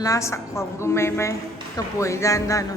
lá sạc phòng của mày mày cái buổi đan đan rồi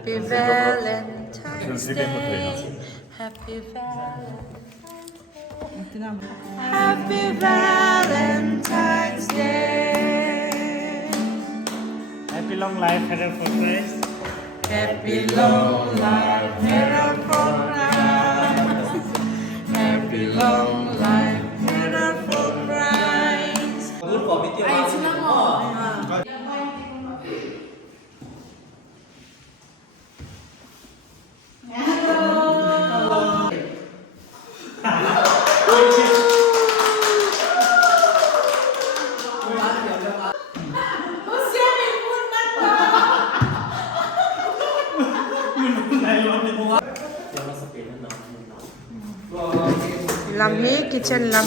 Happy Valentine's Day. Happy Valentine's Day. Happy Valentine's Day. Happy long life, Herald for Christ. Happy long life, Herald for Christ. Happy long life, Herald for Christ. Good for video. lam hi kitchen lam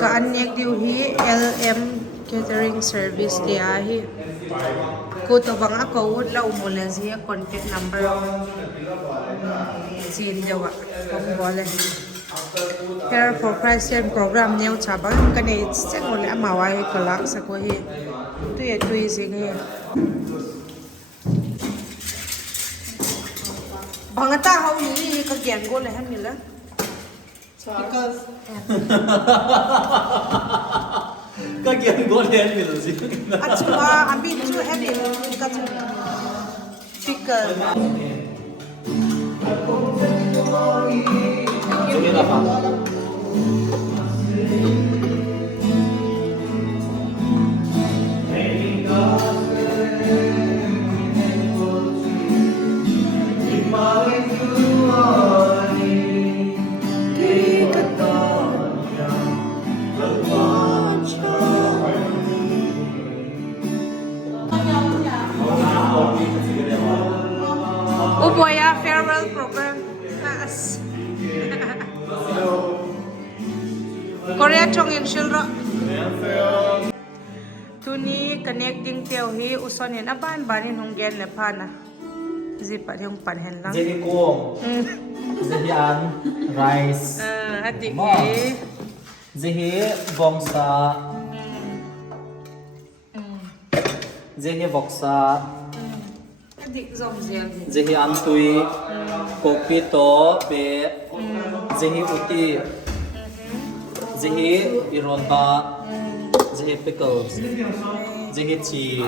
ka anek diu hi LM catering service dia hi ko to banga ko ud la umole ji contact number chin jawa kom bole Herald for Christian program neu chabang ka nei chengole amawai kalak sa ko hi tui sing hi bangata hau ni ka gen go le han mila because các kiện có đen vì là gì achwa ambi chu heavy ka chu pickle cho nên là phải Oh boy, farewell program. Yes. Korea chong in shilro. Tuni connecting teo hi uson hin aban banin honggen le phana. Zipat yung panhen lang. dễ đi cuồng dễ ăn rice Adik Mo. eh. dễ bông sa dễ bọc sa Adik zom zel. dễ ăn tui kopi to be dễ uti dễ ironba dễ pickles dễ chi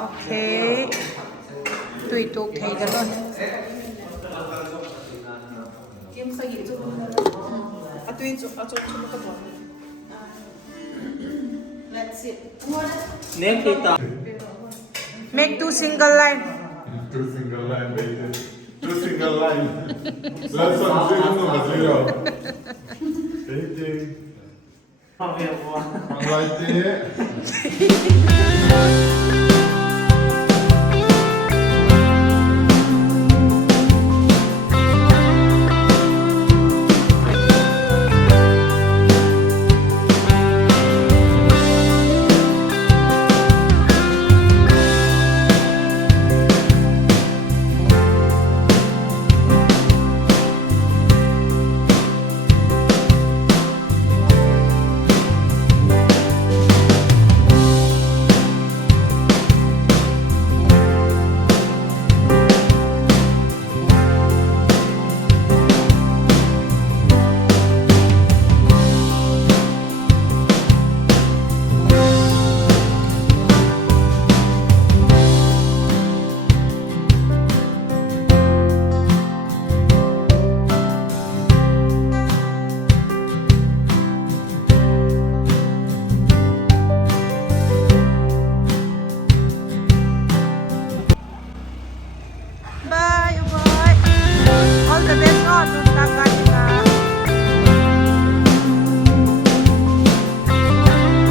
Okay. Tui tuk thei ka lon. nếu kita Make 2 single line. Two single line, baby. Two single line. That's on zero number zero. Baby. Không hiểu quá. I'm right there.